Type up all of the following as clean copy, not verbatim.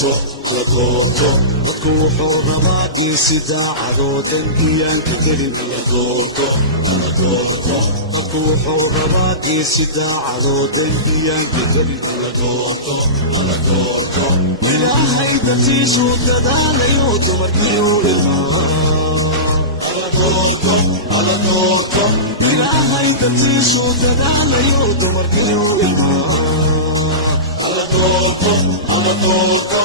doorto dadku wuxuu rabaa in si daacadoodan iyaan ka gelin la doorto dadku wuxuu rabaa in si daacadoodan iyaan ka gelin la doorto ilaahay dadkiisu dadaalayo dumarkiiu ilmaa ilaahay dadkiisu dadaalayo dumarkiiu ilmaa على طورته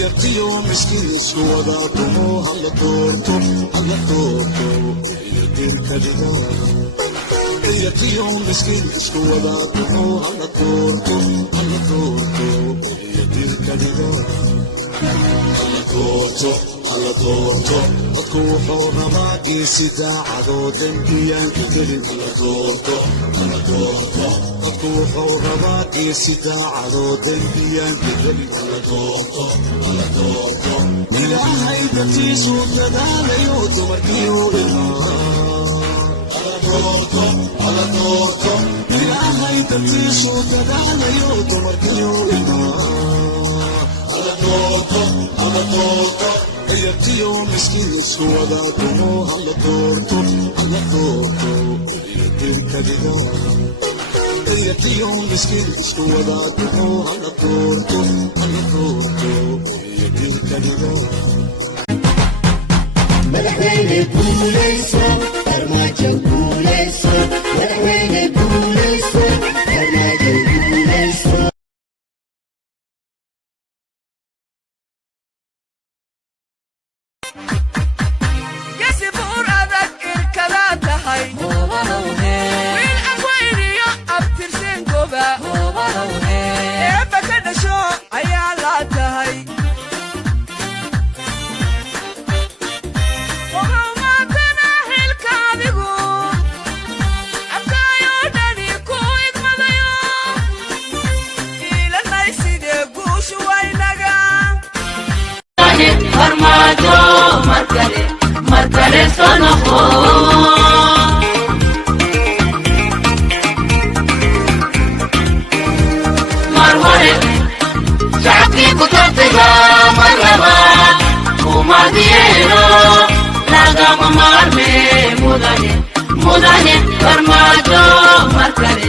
يبكي مسكين سوى ذاته على طورته يدير كذبه يبكي مسكين سوى ذاته على طورته يدير كذبه على طورته dadku wuxuu rabaa in si daacadoodan iyaan ka gelin la doorto dadku wuxuu rabaa in si daacadoodan iyaan ka gelin la doorto ilaahay dadkiisu dadaalayo dumarkiiu ilmaa ilaahay dadkiisu dadaalayo dumarkiiu ilmaa على طورته يبكي مسكين سوى ذاته على طورته يدير كذبه يبكي مسكين سوى ذاته على طورته يدير كذبه مدحويني بوليسو فرماجو بوليسو مدحويني بوليسو فرماجو بوليسو Marcare sono Marmore Shaki kutotega marlama Kumadiero Laga mamarme Mudane Farmajo Marcare